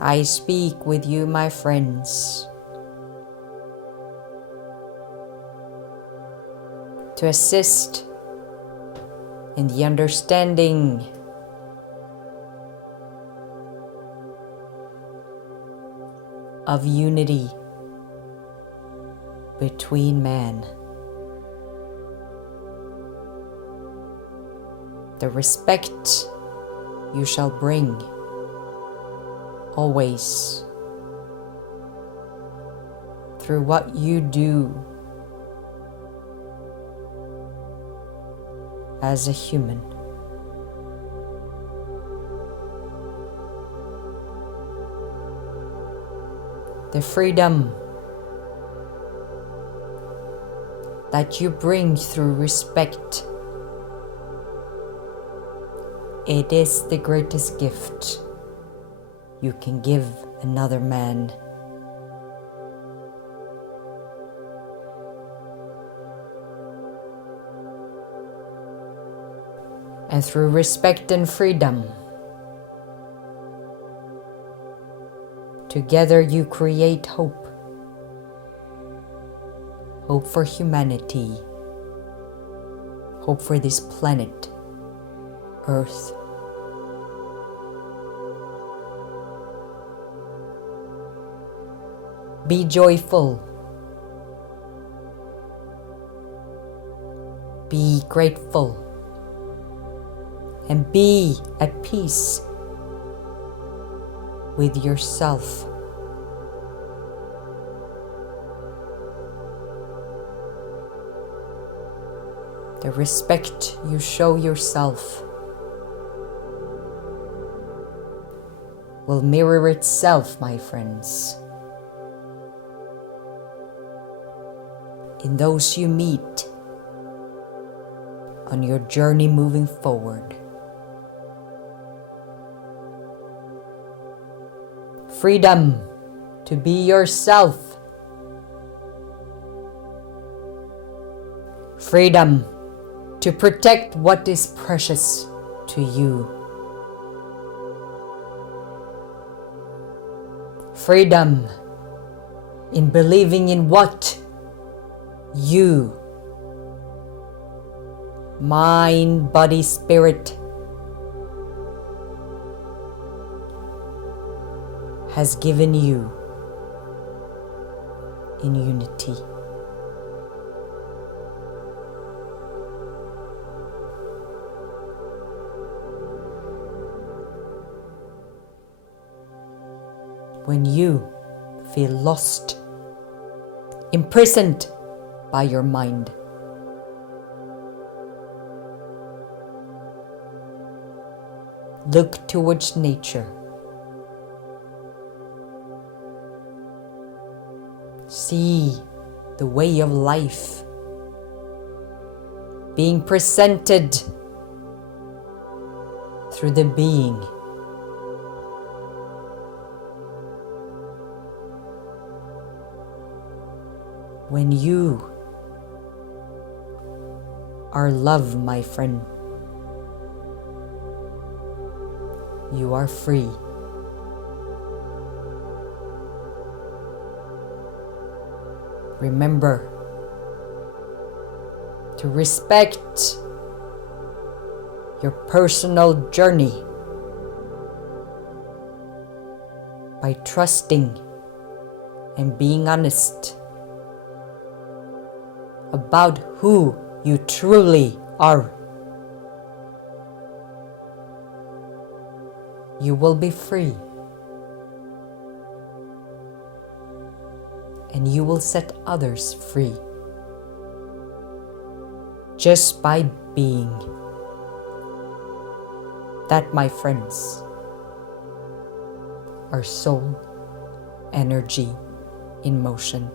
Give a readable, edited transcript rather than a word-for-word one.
I speak with you, my friends, to assist in the understanding of unity between man. The respect you shall bring always through what you do as a human. The freedom that you bring through respect, it is the greatest gift you can give another man. And through respect and freedom, together you create hope. Hope for humanity. Hope for this planet, Earth. Be joyful. Be grateful. And be at peace with yourself. The respect you show yourself will mirror itself, my friends, in those you meet on your journey moving forward. Freedom to be yourself. Freedom to protect what is precious to you. Freedom in believing in what you, mind, body, spirit, has given you in unity. When you feel lost, imprisoned by your mind, look towards nature. See the way of life being presented through the being. When you are love, my friend, you are free. Remember to respect your personal journey by trusting and being honest about who you truly are. You will be free, and you will set others free just by being. That, my friends, are soul energy in motion.